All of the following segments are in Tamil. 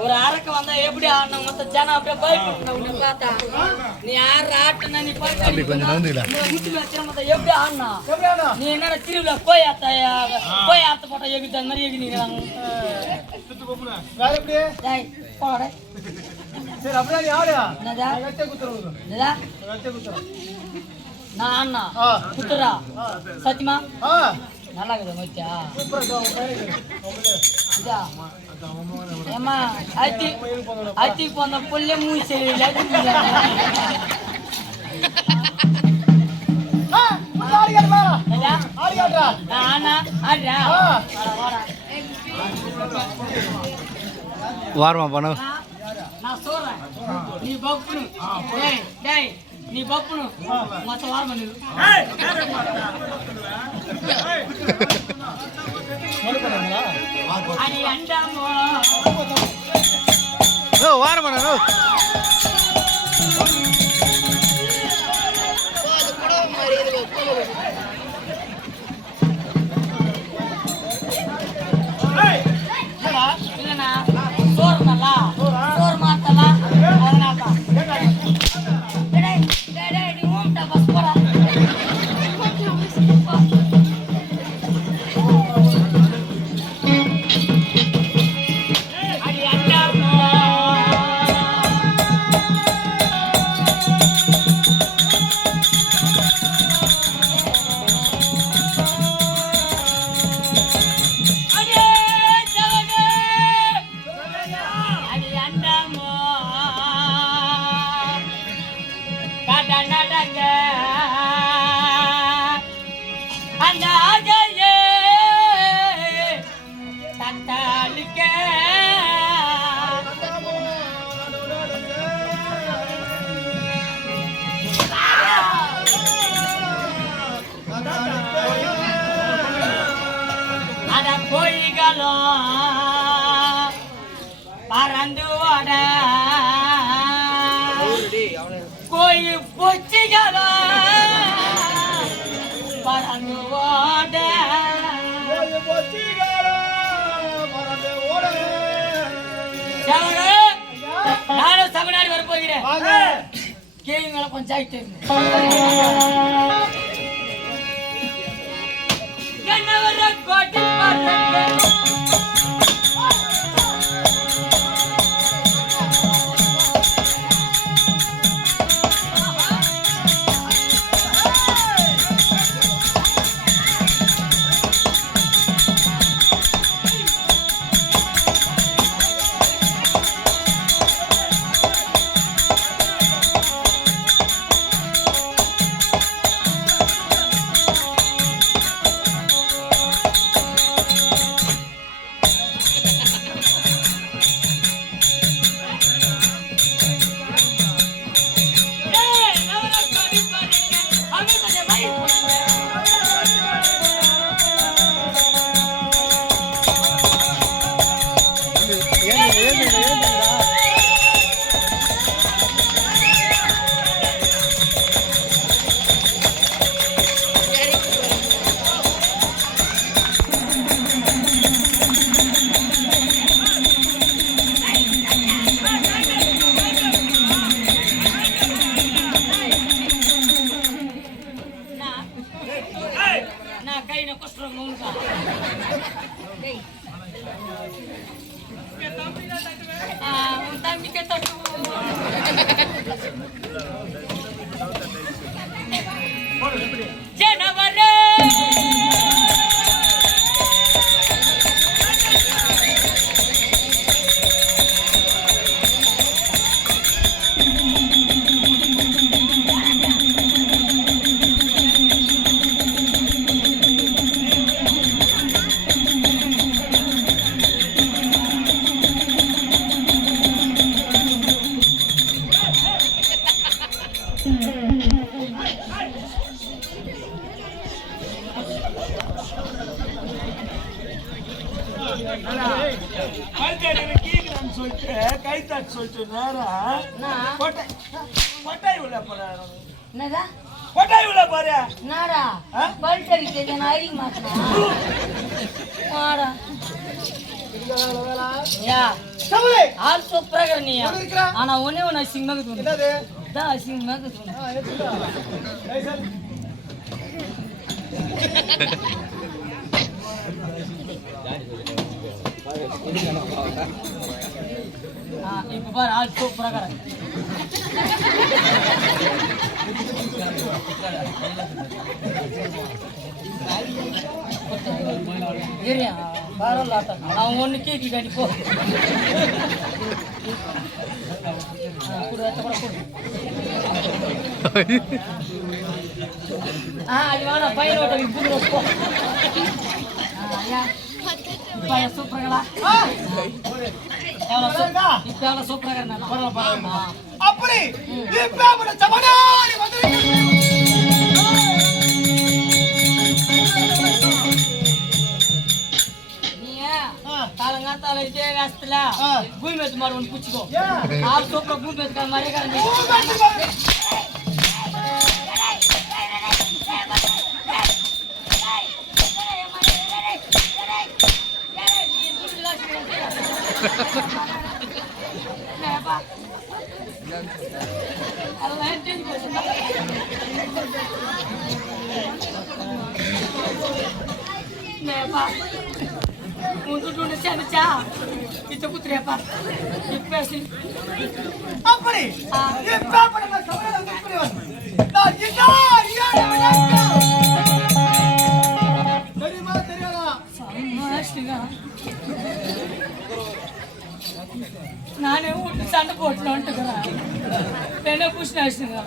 ஒரு அரக்க வந்தா எப்படி ஆடணும் மொத்த ஜனம் அப்படியே பயப்பட்டு பார்த்தா நீ யார் ஆட்டுனா நீ அப்படி கொஞ்சம் நந்துடா முட்டி வச்சற மொத்த எப்படி ஆடணும் நீ என்ன திருவிழா போய் ஆத்த போட்டா எகுது அந்த மாதிரி எகுனீங்கறாங்க சுத்து போப்புனா வேற எப்படி டேய் போடா சரி அப்படியே நீ ஆடுயா என்னடா வெச்ச குத்துறோம் என்னடா வெச்ச குத்துறோம் நான் அண்ணா குத்துறா சத்தியமா நல்லா இருக்குது மொச்சா சூப்பரா இதா ஏமா அத்தி போன புள்ள மூச்சு வாரமா பண்ண நான் சொல்றேன் நீ பப்புனு டேய் நீ பப்புனு மொத்த வாரம் பண்ணிரு அடி அண்டாமோ ஓ வாரம் பண்ண ஓ அது கூட மாதிரி இது இல்லனா சோறு நல்லா சோறு மாத்தலா அதனால டேய் டேய் நீ ஓம்டா பஸ் போடா பறந்து ஓட கோயில் பொச்சிகளா பறந்து ஓட நானும் தமிழ்நாடு வர போகிறேன் கேளுங்களை பஞ்சாயத்து என்ன வர கோட்டை ஆனா ஒன்னே ஒன்னு அசிங்கமாக தோணும் அசிங்கமாக இப்ப பாரு ஆள் சூப்பராக பரவாயில்ல அவன் ஒண்ணு கேக்கி காட்டி போ அது வேணா பையனோட போ சூப்பரங்களா இப்ப சூப்பராக அப்படி காலங்காத்தால இதே வேஸ்ட்ல பூமி மேத்து மாடு ஒன்று பிடிச்சிக்கோ ஆள் சூப்பரா பூமி மேத்துக்கார மாதிரியே கரண்டி untuk Indonesia baca itu putri apa? Ipesi. Apa nih? Ipa pada masa orang putri. Nah, kita dia namanya. Dari mana dari mana? Sama sih நானே வீட்டு சண்டை போட்டுன்னு வந்துட்டுக்கிறேன் என்ன புஷ்ணு ஆச்சுங்க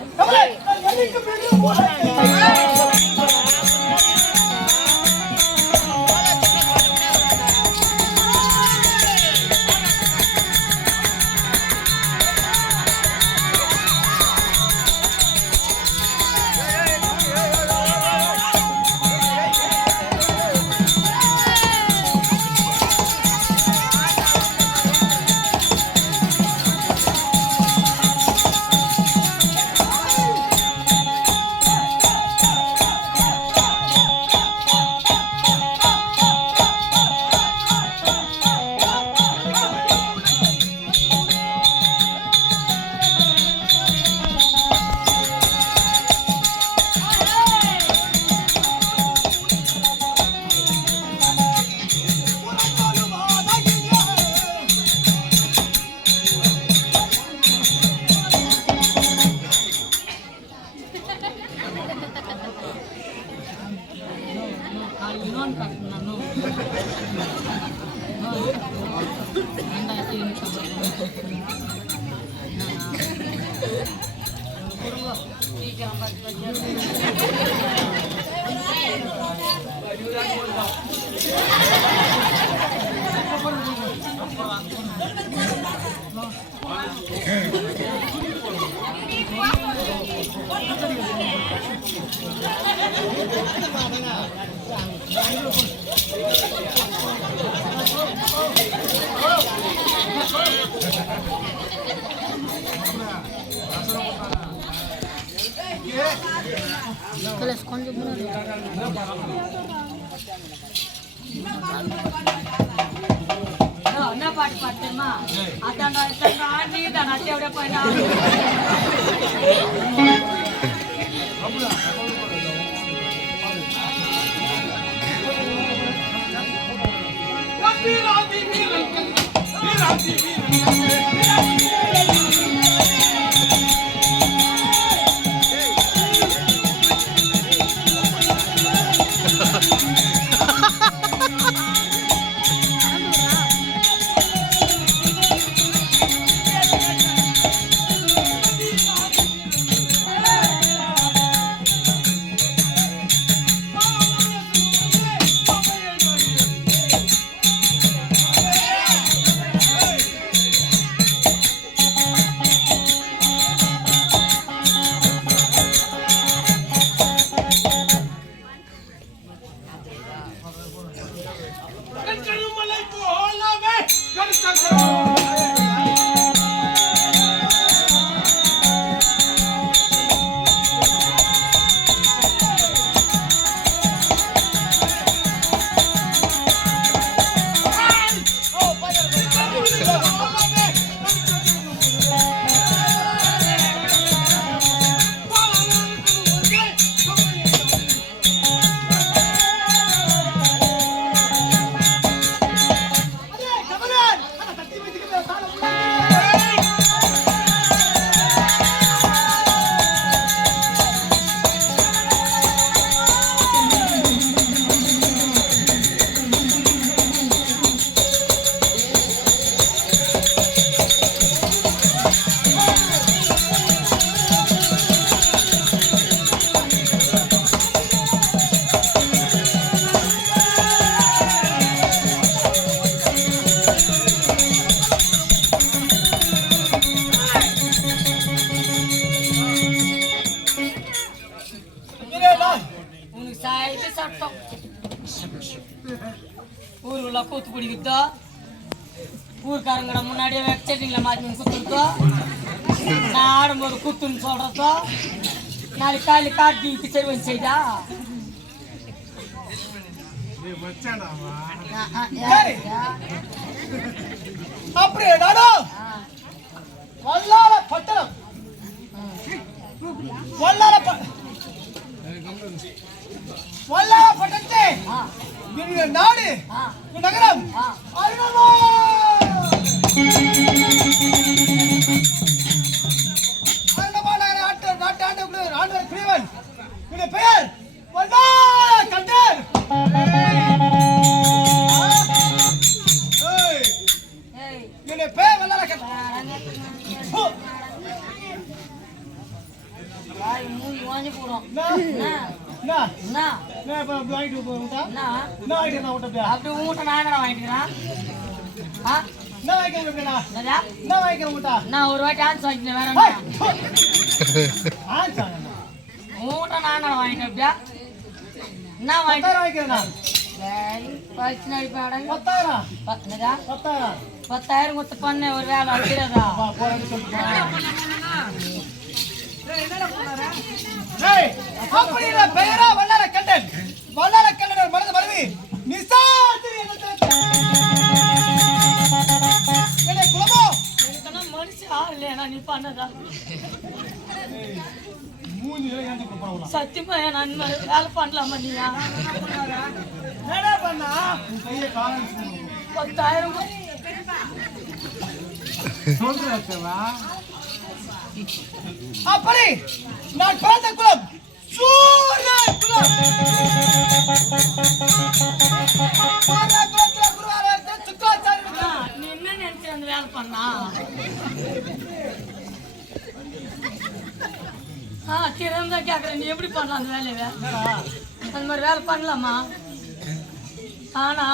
என்ன பாட்டு பாட்டுமா அதான் ஆண்டி தான் அத்தையோட போயினா ஊருக்குள்ள கூத்து பிடிக்கிட்டோ ஊருக்காரங்கட முன்னாடியே வெப்சைட்டிங்ல மாற்றி குத்துருக்கோ நான் ஆடும்போது குத்துன்னு சொல்றதோ நாளைக்கு காலி காட்டி பிச்சர் வந்து செய்தா அப்படியே நாடோ வல்லார பட்டணம் வல்லார பட்டணத்தை நாடு நகரம் நாட்டாண்டு பிரிவன் பெயர் கண்டர் பேர் வல்லார மூஞ்சி போடும் அப்படி உங்கள்கிட்ட நான் வாங்கிக்கிறேன் நான் ஒரு வாட்டி ஆன்ஸ் வாங்கிக்கிறேன் வேற உங்கள்கிட்ட நான் வாங்கிட்டேன் அப்படியா நான் வாங்கிக்கிறேன் 10,000 கொடுத்து பண்ண ஒரு வேலை வைக்கிறதா பெயரா வல்லார கண்டன் மனது மருவி குலமோ மனுஷன் ஆள் இல்லையா நீ பண்ணதா சத்தியமா என் நண்பர் வேலை பண்ணலாமா நீயா பண்ணா 10,000 அப்படி நான் பிறந்த குலம் நீ என்ன நினைச்சு அந்த வேலை பண்ணா திறந்தா கேக்குறேன் நீ எப்படி பண்ணலாம் அந்த வேலையை அந்த மாதிரி வேலை பண்ணலாமா ஆனா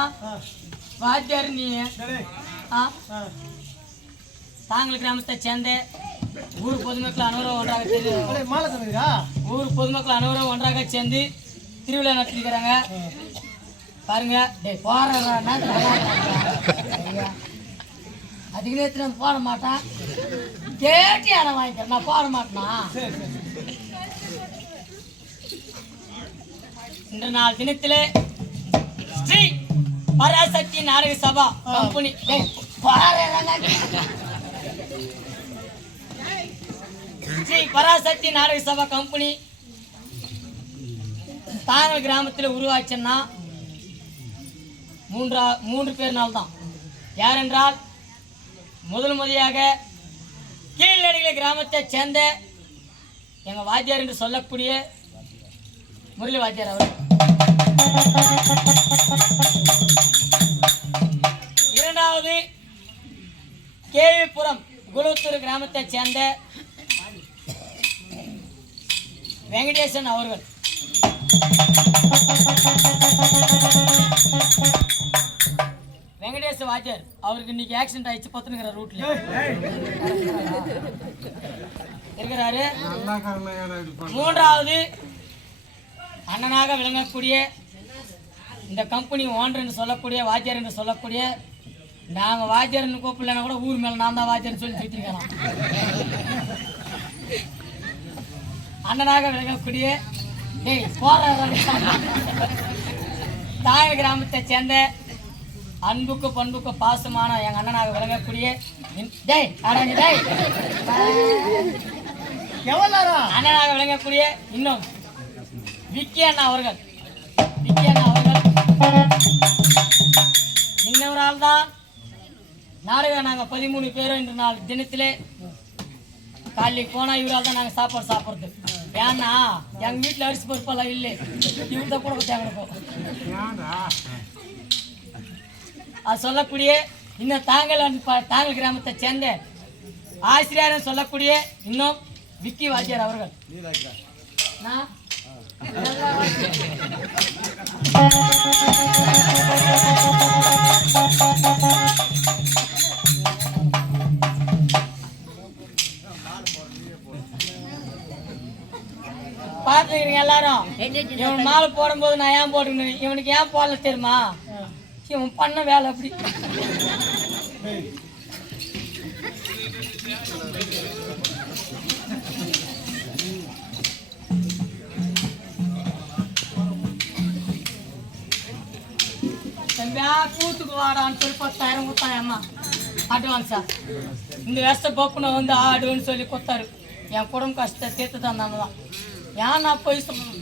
வாத்தியார் நீ தாங்கள் கிராமத்தை சேர்ந்த ஊர் பொதுமக்கள் அனைவரும் ஒன்றாக சேர்ந்து திருவிழா நடத்திக்கிறாங்க பாருங்க அதிக நேரத்தில் போட மாட்டேன் கேட்டி இடம் வாங்கிக்கிறேன் நான் போட மாட்டேனா இன்று நாள் தினத்திலே ஸ்ரீ பராசக்தி நாடக சபா கம்பெனி ஸ்ரீ பராசக்தி நாடக சபா கம்பெனி தாங்கள் கிராமத்தில் உருவாச்சுன்னா மூன்று பேர்னால் தான். யார் என்றால் முதலியாக கீழ்நடிகளை கிராமத்தை சேர்ந்த எங்கள் வாத்தியார் என்று சொல்லக்கூடிய முரளி வாத்தியார் அவர். இரண்டாவது கேவிபுரம் குளத்தூர் கிராமத்தை சேர்ந்த வெங்கடேசன் அவர்கள். வெங்கடேச வாத்தியார் அவருக்கு இன்னைக்கு ஆக்சிடென்ட் ஆயிடுச்சு பத்துனுங்கிற ரூட்ல இருக்கிறாரு. மூன்றாவது அண்ணனாக விளங்கக்கூடிய இந்த கம்பெனி ஓனர் என்று சொல்லக்கூடிய வாத்தியார் என்று சொல்லக்கூடிய நாங்கள் வாத்தியார்னு கூப்பிடலன்னா கூட ஊர் மேலே நான் தான் வாத்தியார்னு சொல்லி சுற்றிருக்கலாம். அண்ணனாக விளங்கக்கூடிய தாயக கிராமத்தை சேர்ந்த அன்புக்கு பண்புக்கு பாசமான எங்க அண்ணனாக விளங்கக்கூடிய அண்ணனாக விளங்கக்கூடிய இன்னும் விக்கி அண்ணா அவர்கள். இன்னொரு தான் நாடகம் நாங்கள் 13 பேரும் இன்று நாள் தினத்திலே காலைக்கு போனா இவரால் தான் நாங்கள் சாப்பாடு சாப்பிட்றது. ஏன்னா எங்க வீட்டில் அரிசி பருப்பெல்லாம் இல்லை, இவர்த கூட தேவைப்போம். அது சொல்லக்கூடிய இன்னும் தாங்கள் கிராமத்தை சேர்ந்த ஆசிரியர் சொல்லக்கூடிய இன்னும் விக்கி வாத்தியார் அவர்கள். பார்த்துக்கிறீங்க எல்லாரும். இவன் மாலை போடும்போது நான் ஏன் போட்டுக்கணும், இவனுக்கு ஏன் போடல தெரியுமா? இவன் பண்ண வேலை அப்படி. கூத்துக்கு வாடான்னு சொல்லி 10,000 கொடுத்தாங்க அம்மா அட்வான்ஸா. இந்த வருஷம் பப்புனை வந்து ஆடுன்னு சொல்லி கொடுத்தாரு. என் குடும்ப கஷ்டத்தை சேர்த்து தந்தாங்க தான். ஏன் நான் போய் சொல்லணும்?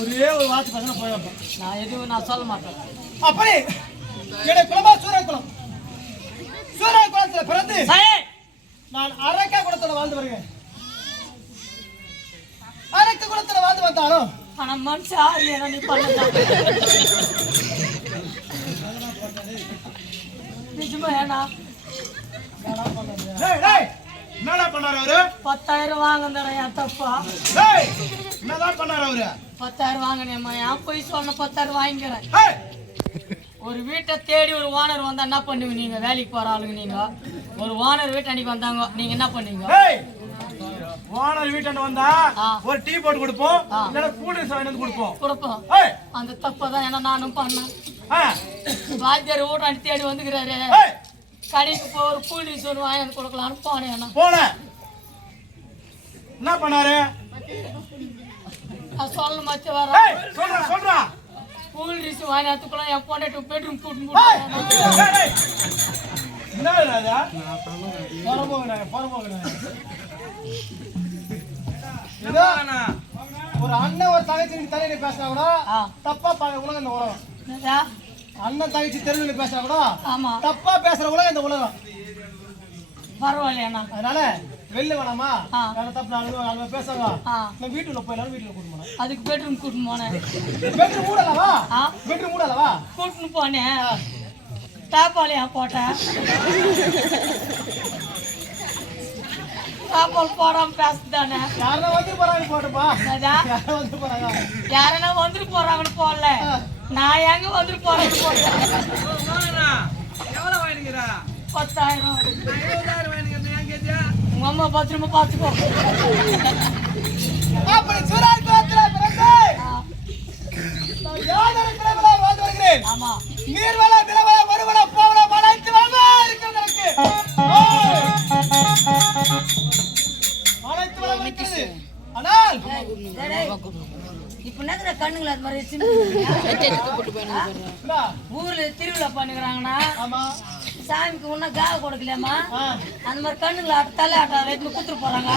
ஒரே ஒரு வார்த்தை பேசினா போயிடும். நான் எதுவும் நான் சொல்ல மாட்டேன். அப்படி என்னுடைய குலமா சூரகுளத்தில் பிறந்து நான் அரக்க குலத்தில் வாழ்ந்து வருகிறேன். அரக்க குலத்தில் வாழ்ந்து வந்தாலும் ஆனா நான் மனுஷா இல்லையா நீ பண்ண நிஜமா ஏனா என்னடா பண்ணாரு அவரு? 10,000 வாங்குறேன் என் தப்பா. என்னதான் பண்ணாரு அவரு? 10,000 வாங்கினேம்மா, என் போய் சொன்ன 10,000 வாங்கிக்கிறேன். ஒரு வீட்டை தேடி ஒரு ஓனர் வந்தா என்ன பண்ணுவீங்க நீங்க? வேலைக்கு போற ஆளுங்க நீங்க. ஒரு ஓனர் வீட்டு அன்னைக்கு வந்தாங்க, நீங்க என்ன பண்ணுவீங்க? ஓனர் வீட்டாண்ட வந்தா ஒரு டீ போட்டு கொடுப்போம், இல்ல கூல் ட்ரிங்க்ஸ் வாங்கி வந்து கொடுப்போம். அந்த தப்பதான் ஏன்னா நானும் பண்ணேன். வாத்தியார் வீட்டாண்டி தேடி வந்துக்கிறாரு, கடைக்கு போ ஒரு கூல் ட்ரிங்க்ஸ் ஒன்று வாங்கி வந்து கொடுக்கலான்னு போனேன். என்ன பண்ணாரு? சொல்ல மச்ச வர சொல்றா. கூல் ட்ரிங்க்ஸ் வாங்கி அதுக்குள்ள என் பொண்டாட்டி பெட்ரூம் கூட்டின்னு போட்டு ஒரு அண்ணன் ஒரு தங்கச்சி தரையில பேசினா கூட தப்பா உலகம் இந்த உலகம். அண்ணன் தங்கச்சி தெருவில் பேசினா கூட தப்பா பேசுற உலகம் இந்த உலகம். பரவாயில்லையா? அதனால வெளில வேணாமா, தப்பு நாலு பேசுவாங்க. நான் வீட்டுல போயிடலாம், வீட்டுல கூட்டு போனேன். அதுக்கு பெட்ரூம் கூட்டின்னு போனேன். பெட்ரூம் மூடலவா? பெட்ரூம் மூடலவா? கூட்டின்னு போனேன். தாப்பாலியா போட்டேன். தாப்பால் போடாம பேசுதானே. யாரா வந்து போறாங்க போட்டுப்பா. வந்து போறாங்க, யாரனா வந்துட்டு போறாங்கன்னு போடல. நான் எங்க வந்துட்டு போறேன்னு போட்டேன். எவ்வளவு வாங்கிக்கிறா? 10,000. 20,000 வாங்கிக்கிறேன். ஏன் கேட்டியா? உங்க அம்மா பத்திரமா பாத்துக்கோ. அப்படி சூராய் கோத்திர பிறந்து யாதர கிரமலா வாழ்ந்து வருகிறேன். ஆமா, நீர்வள நிலவள மறுவள போவள மலைத்து வாழ்வா இருக்கிறதற்கு மலைத்து வளம் இருக்கிறது. ஆனால் இப்ப என்ன கண்ணுங்கள அது மாதிரி ஊர்ல திருவிழா பண்ணுகிறாங்கன்னா சாமிக்கு ஒன்னா காவ கொடுக்கலையாமா, அந்த மாதிரி கண்ணுங்கள ஆட்ட தலை ஆட்டம் ரெண்டு குத்துட்டு போறாங்க.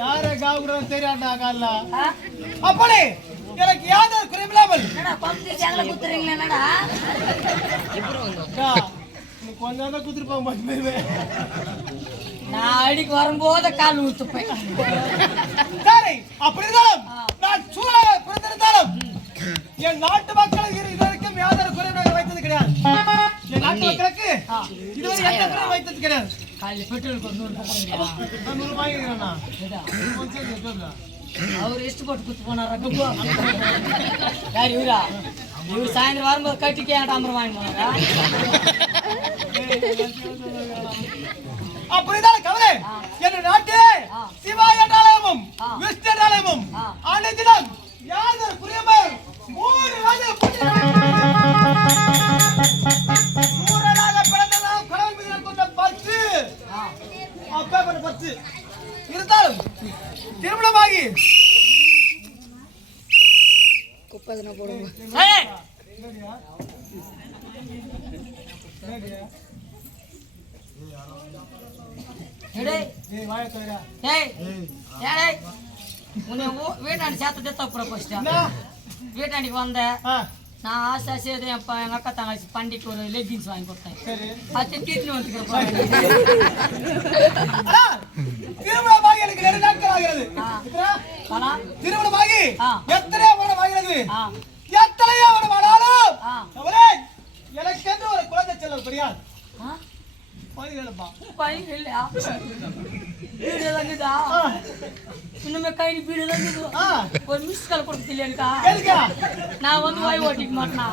யார காவ கூட தெரியாண்டா கால்ல. அப்படி எனக்கு யாதர குறைவில்லாமல் என்னடா பம்பி ஜங்கல குத்துறீங்களா? என்னடா நீ கொஞ்சம் தான் குத்துட்டு போக. நான் அடிக்கு வரும்போது கால் ஊத்துப்பேன். சரி, அப்படி இருந்தாலும் நான் சூழ பிறந்திருந்தாலும் என் நாட்டு மக்களுக்கு இதுவரைக்கும் யாதர குறைவாக வைத்தது கிடையாது. என் நாட்டு மக்களுக்கு இதுவரை எந்த குறை வைத்தது கிடையாது. காலையில் பெட்ரோலுக்கு ஒரு 100 ரூபாய் வாங்கிக்கிறேன்னா அவர் இஷ்டப்பட்டு குத்து போனாரா? யார் இவரா? இவர் சாயந்தரம் வரும்போது கட்டிக்கு என் டாம்பரம் வாங்கி போனாரா? அப்படிதான் கவலை. என் நாட்டு சிவாய நாளமும் விஷ்ணு நாளமும் அனைத்திலும் யாதர குறைவாக சூரனாக பிறந்ததால் கடவுள் மீது கொண்ட 10 அப்பா பண்ண 10 இருந்தாலும் திருமணமாகி குப்பை போடுவோம். வீட்டாண்டி சேர்த்துட்டே தப்புற வீட்டாண்டிக்கு வந்த நான் ஆசை செய்து எங்க அக்கா தங்கச்சி பண்டிக்கு ஒரு லெகின்ஸ் வாங்கி கொடுத்தேன். அது தீர்த்து வந்துக்கிறேன். திருமணமாகி எனக்கு 2 நாட்கள் ஆகிறது. திருமணமாகி எத்தனையோ வருடம் ஆகிறது. எத்தனையோ வருடம் ஆனாலும் எனக்கு என்று ஒரு குழந்தை செல்லம் கிடையாது. இன்னுமே கை பீடு ஒரு மிஸ் கால் கொடுக்க இல்லையா? நான் வந்து வாய் ஓட்டிக்க மாட்டேனா?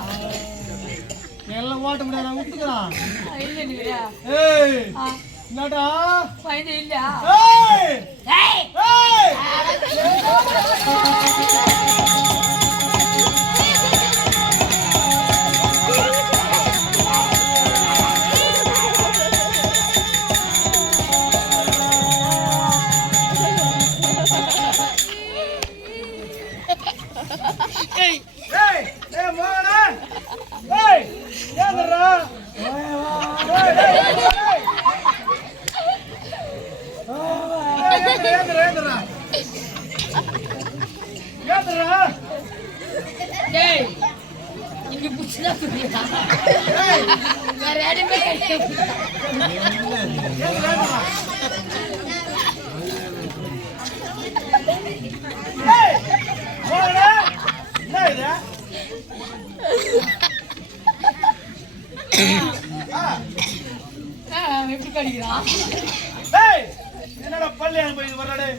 எல்லாம் ஓட்ட முடியாது, விட்டுக்கலாம். இல்ல நீங்க என்னடா பயந்து இல்லையா? இங்க புடிச்சா வேற யாருமே போடா. என்ன இது? எப்படி கடிக்கிறான்? டேய், என்னடா பள்ளியான் போய் வர்றடே?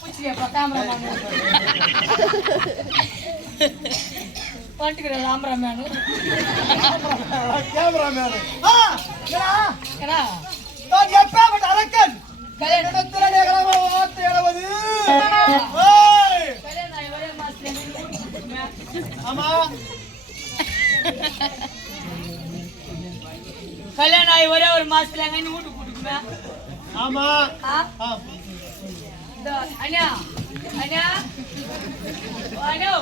பூச்சிக்கப்பா கேமராமேன் பண்ணிக்கிற ராமராமேனு கேமராமேன். ஏன்னா நான் எப்பேற்பட்ட அரக்கன் கல்யாணம் இடத்துல நேரமா வார்த்தை எழுவது. ஓய், கல்யாணம் ஒரே மாசத்துல ஆமா, கல்யாணம் ஆகி ஒரே ஒரு மாசத்துல எங்க வீட்டுக்கு கூட்டுக்குமே. ஆமா. அண்ணா அண்ணா அண்ணா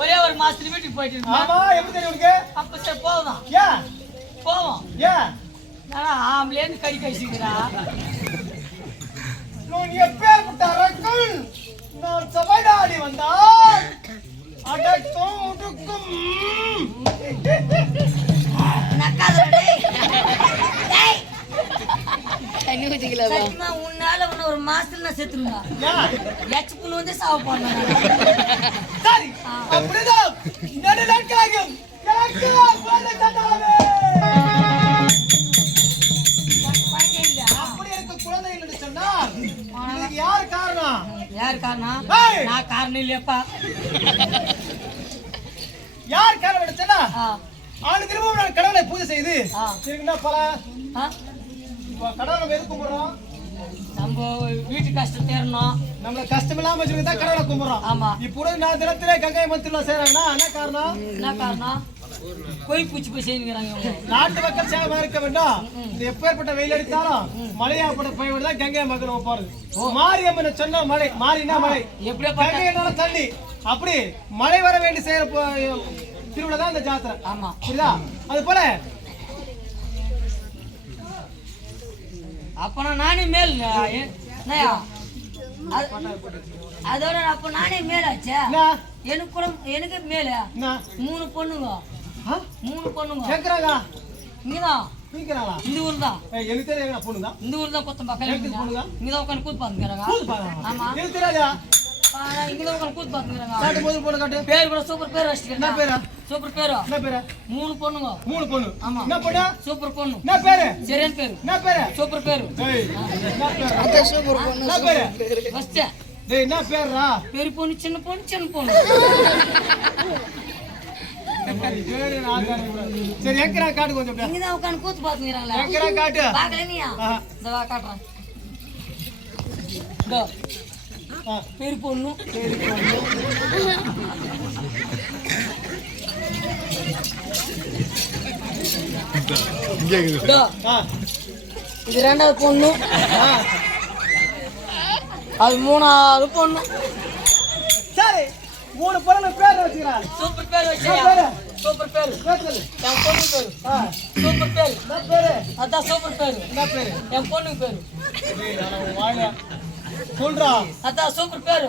ஒரே ஒரு மாசத்துல வீட்டுக்கு போயிட்டு இருக்கோம். ஆமா, எப்படி தெரியும் உனக்கு? அப்ப சரி போவோம் ஏன்? போவோம். ஏன்? ஆனா ஆம்பளேன்னு கறி கழிச்சுக்கிறா. நான் எப்பேற்பட்ட அரக்கன் நான் சபைடாடி வந்தால் அடக்கும் உடுக்கும். சத்தியமா உன்னால உன்ன ஒரு மாசத்துல நான் செத்துருந்தா ஏன்? எச்சு புண்ணு வந்து சாவ போனேன். சரி, அப்படிதான் நடுநாட்களாகும் எனக்கு குழந்தை தந்தாவே. அப்படி எனக்கு குழந்தை இல்லைன்னு சொன்னால் இதுக்கு யார் காரணம்? யார் காரணம்? ஏய்! நான் காரணம் இல்லையப்பா. யார் காரணம் எடுத்தனா? ஆ, ஆளு திரும்பவும் நான் கடவுளை பூஜை செய்து ஆ. இருக்குன்னா பல ஆ? கடவுளை எது கும்பிடுறோம்? நம்ம வீட்டு கஷ்டம் தேரணும். நம்மள கஷ்டமில்லாம வச்சிருக்கா கடவுளை கும்பிடுறோம். ஆமா. இப்போ நான் தினத்திலே கங்கை மத்தில செய்யறாங்கன்னா என்ன காரணம்? என்ன காரணம்? கொய் பூச்சி போய் செய்யுங்கிறாங்க. நாட்டு மக்கள் சேவை இருக்க வேண்டும். இது எப்பேற்பட்ட வெயில் அடித்தாலும் மழையாப்பட போய் தான் கங்கை மக்கள் வைப்பாரு. மாரியம்மன் சொன்ன மழை, மாறினா மழை, எப்படியா கங்கையினால தண்ணி. அப்படி மழை வர வேண்டி செய்யற திருவிழா தான் இந்த ஜாத்திரை. ஆமா. புரியுதா? அது போல அப்பனா நானே மேல் என்னையா? அதோட அப்ப நானே மேலாச்சே. என்ன எனக்கு கூட எனக்கு மேல என்ன 3 பொண்ணுங்க. 3 பொண்ணுங்க கேக்குறாங்க இங்கதான். கேக்குறாங்களா? இந்த ஊர் தான். எனக்கு தெரியாது பொண்ணுங்க. இந்த ஊர் தான் கொத்தம் பக்கம் இங்கதான் உட்காந்து கூத்து பாத்துக்கிறாங்க. ஆமா, எனக்கு தெரியாதா? இங்கதான் உட்காந்து கூத்து பாத்துக்கிறாங்க. காட்டு முதல் பொண்ணு காட்டு. பேர் கூட சூப்பர் பேர் என்ன வச்சுக்கிறேன். பேரா? சூப்பர் பேரு. என்ன பேரு? 3 பொண்ணுங்க. 3 பொண்ணு. ஆமா. என்ன பொண்ணு? சூப்பர் பொண்ணு. என்ன பேரு? சரியான பேரு. என்ன பேரு? சூப்பர் பேரு. டேய், என்ன பேரு? அத சூப்பர் பொண்ணு. என்ன பேரு? ஃபர்ஸ்ட் டேய், என்ன பேருடா? பெரிய பொண்ணு சின்ன பொண்ணு சின்ன பொண்ணு. பேரு ஆகாரம் கூட. சரி, ஏக்கரா காட்டு கொஞ்சம் அப்படியே. இங்கதான் உட்காந்து கூத்து பாத்துக்கிறாங்களா? ஏக்கரா காட்டு. பாக்கல நீயா? இந்த வா காட்டுறேன். இதோ பெரிய பொண்ணு. இதோ இது 2வது பொண்ணு. அது 3வது பொண்ணு. சரி, 3 பொண்ணு பேர் வச்சுக்கிறான். சூப்பர் பேர் வச்சியா? சூப்பர் பேர். பேரு. என் பொண்ணு பேரு சூப்பர் பேர். என்ன பேரு? அதான் சூப்பர் பேரு. என்ன பேரு? என் பொண்ணு பேரு. டேய், நான் வாங்க. சொல்றா. அதான் சூப்பர் பேரு.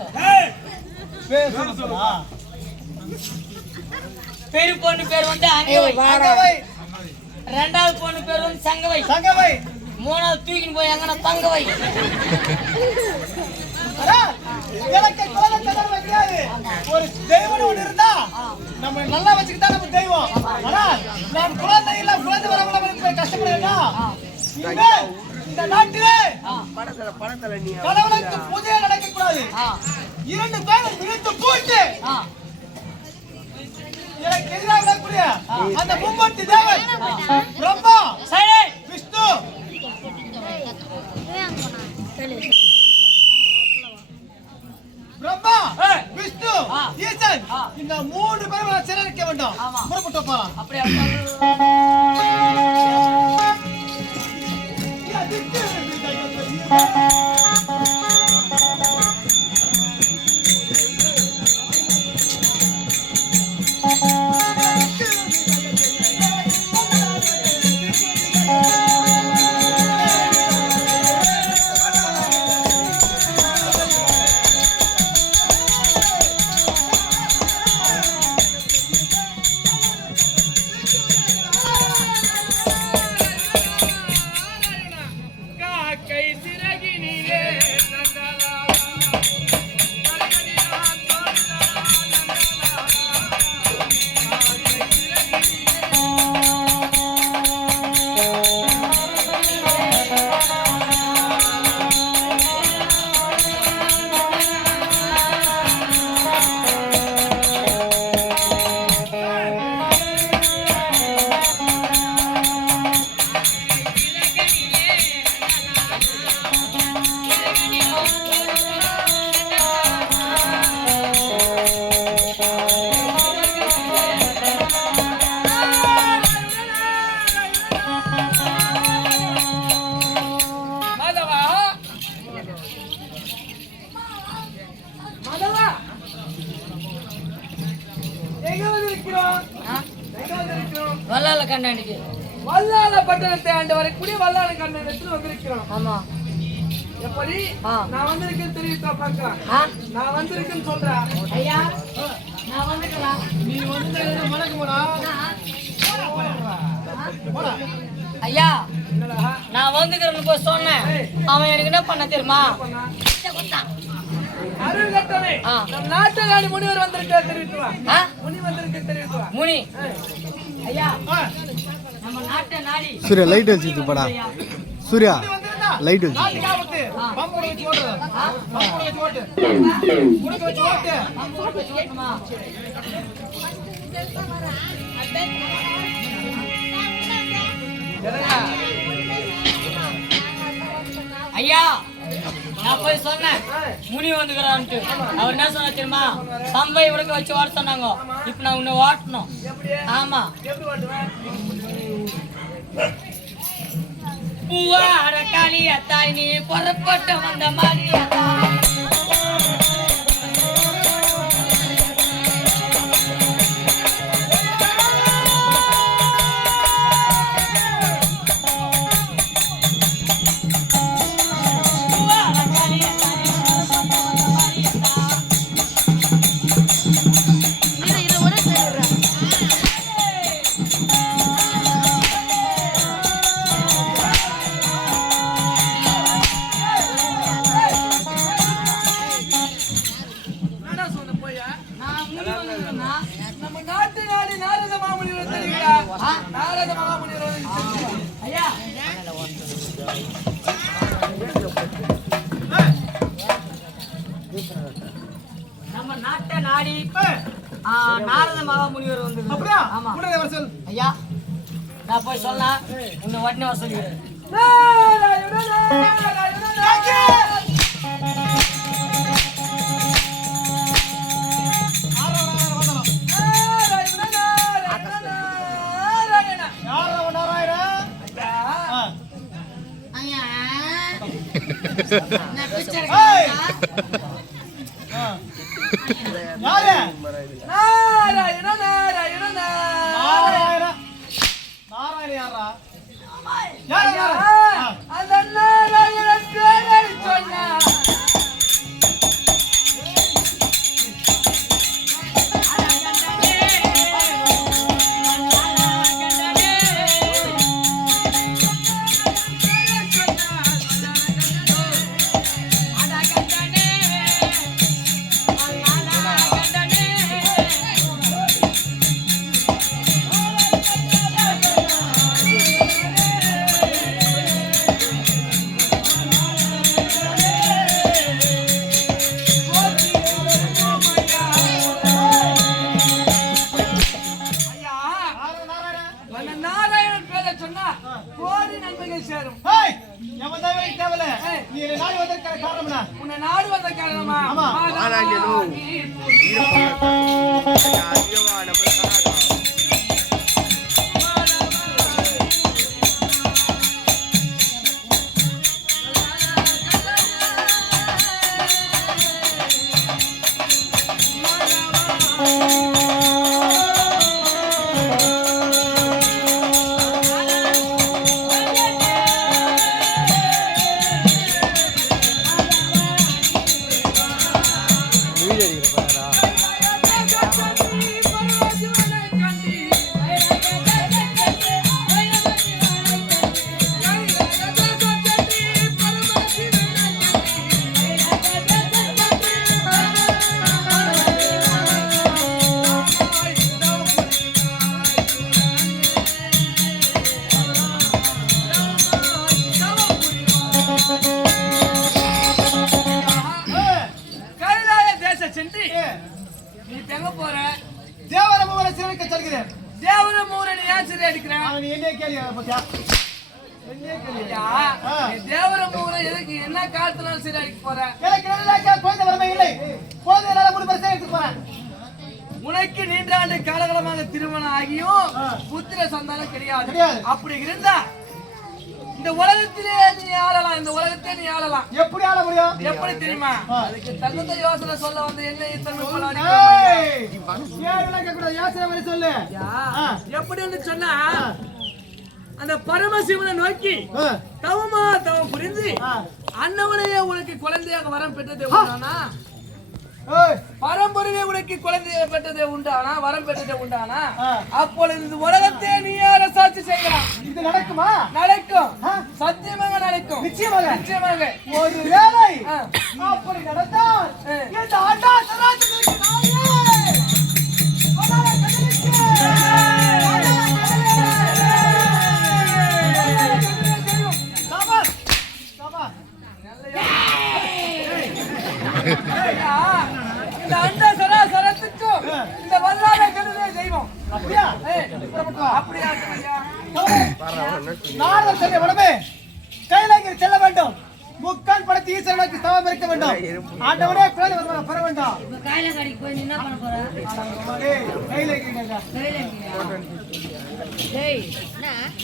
பேர் சொல்றா. பெரிய பொண்ணு பேர் வந்து அங்கவை. அங்கவை. 2வது பொண்ணு பேர் வந்து சங்கவை. சங்கவை. 3வது தூக்கின்னு போய் எங்கன்னா தங்கவை. அரா, எனக்கு குழந்தை தர வைக்காது. ஒரு தெய்வம் ஒன்று இருந்தா நம்ம நல்லா வச்சுக்கிட்டா நம்ம தெய்வம். ஆனா நான் குழந்தை இல்ல, குழந்தை வரவங்கள கஷ்டப்படுறேன்னா இந்த நாட்டிலே கடவுளுக்கு பூஜை நடக்க கூடாது. 2 பேரை விழித்து போட்டு எனக்கு எதிராக வரக்கூடிய அந்த மும்மூர்த்தி தேவன் பிரம்மா, விஷ்ணு, பிரம்மா, விஷ்ணு, ஈசன், இந்த 3 பேரும் சிறக்க வேண்டும். புறப்பட்டு போலாம். அப்படியே வல்லால கண்ணாடிக்கு வல்லால பட்டணத்தை ஆண்டு வரக்கூடிய வல்லால கண்ணனத்தில் வந்திருக்கிறோம். ஆமா எப்படி நான் வந்திருக்கேன்னு தெரிவித்தா பார்க்கலாம். நான் வந்திருக்கேன்னு சொல்றேன். ஐயா நான் வந்துக்கிறேன். நீ வந்து மணக்கு போனா ஐயா நான் வந்துக்கிறேன்னு போய் சொன்னேன். அவன் எனக்கு என்ன பண்ண தெரியுமா? அருள் கட்டவே நம் நாட்டு நாடு முனிவர் வந்திருக்க தெரிவித்துவா. முனி வந்திருக்க தெரிவித்துவா. முனி ஐயா நம்ம நாட்டை நாடி சூர்யா லைட் வச்சுட்டு போடா. சூர்யா லைட் வச்சு பம்பு வச்சு ஓட்டு. பம்பு வச்சு ஓட்டு. உனக்கு வச்சு ஓட்டு. பம்பு வச்சு ஓட்டுமா? ஐயா நான் போய் சொன்னேன் முனி வந்துக்கிறான்ட்டு. அவர் என்ன சொன்ன தெரியுமா? பம்பை உனக்கு வச்சு ஓட சொன்னாங்க. இப்ப நான் உன்னை ஓட்டணும். ஆமா பூவார காளியத்தாய் நீ புறப்பட்டு வந்த மாதிரியாத்தாய். நம்ம நாட்டு நாடு நாரத மாமுனிவர் தெரியுங்களா? நாரத மாமுனிவர் ஐயா நம்ம நாட்டை நாடி நாரத மகாமுனிவர் வந்து. அப்படியா? ஆமா உடனே வர சொல். ஐயா நான் போய் சொன்னா உன்னை உடனே வர சொல்லிக்கிறேன். உன்னை நாடு வந்த காரணமா? நீ எங்க போற? தேவரமூரை சிறைக்கு செல்கிறேன். தேவரமூரை நீ ஏன் சிறை அடிக்கிறேன்? நீ என்ன கேள்வி பத்தியா? தேவரமூரை எதுக்கு என்ன காலத்துல சிறை அடிக்க போற? எனக்கு நல்ல குழந்தை வறுமை இல்லை. குழந்தை நல்ல மூணு பரிசை எடுத்து போறேன். உனக்கு நீண்ட ஆண்டு காலகாலமாக திருமணம் ஆகியும் புத்திர சந்தானம் கிடையாது. அப்படி இருந்தா இந்த உலகத்திலே நீ ஆளலாம், இந்த உலகத்தை நீ ஆளலாம். எப்படி ஆள முடியும்? எப்படி தெரியுமா? அதுக்கு தகுந்த யோசனை சொல்ல வந்து என்ன இத்தனை போல ஏய், ஏறலாம் கேட்கக்கூடாது. யோசனை மாதிரி சொல்லு. எப்படின்னு சொன்னா அந்த பரமசிவனை நோக்கி தவமா தவம் புரிந்து அண்ணவனையே உனக்கு குழந்தையாக வரம் பெற்றதே உண்டானா? ஏய், பரம்பரையே உனக்கு குழந்தையை பெற்றதே உண்டானா? வரம் பெற்றதே உண்டானா? அப்பொழுது இந்த உலகத்தை நீ அரசாட்சி செய்யலாம். இது நடக்குமா? நடக்கும், சத்தியமாக நடக்கும், நிச்சயமாக. நிச்சயமாக. ஒரு வேளை அப்படி நடந்தால் இந்த அண்டா சராசரிக்கு நாயே அதால கடலுக்கு சாபாஸ் சாபாஸ். ஐயா, இந்த அண்ட சராசரத்துக்கும் இந்த வல்லாத கருவே தெய்வம். அப்படியா? அப்படியா ஐயா? நாரதர் செல்ல உடனே கைலாகிரி செல்ல வேண்டும். முக்கால் படத்து ஈஸ்வரனுக்கு தவம் இருக்க வேண்டும். ஆண்டவனே குழந்தை வருவாங்க பெற வேண்டும். கைலாகடிக்கு போய் நீ என்ன பண்ண போற?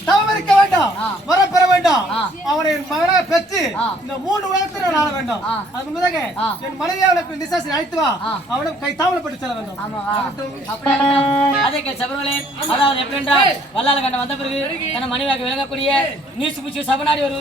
தவம் இருக்க வேண்டும், வரம் பெற வேண்டும். அவனை என் மகனாக பெற்று இந்த 3 உலகத்தில் நான் ஆள வேண்டும். அது முன்னதாக என் மனைவியை அவனுக்கு நிசாசி அழைத்து வா. அவனும் கை தாவலப்பட்டு செல்ல வேண்டும். அதே சபரிமலை, அதாவது எப்படி என்றால் வல்லால கண்ட வந்த பிறகு தன மனைவியாக விளங்கக்கூடிய நீசு பூச்சி சபநாடி ஒரு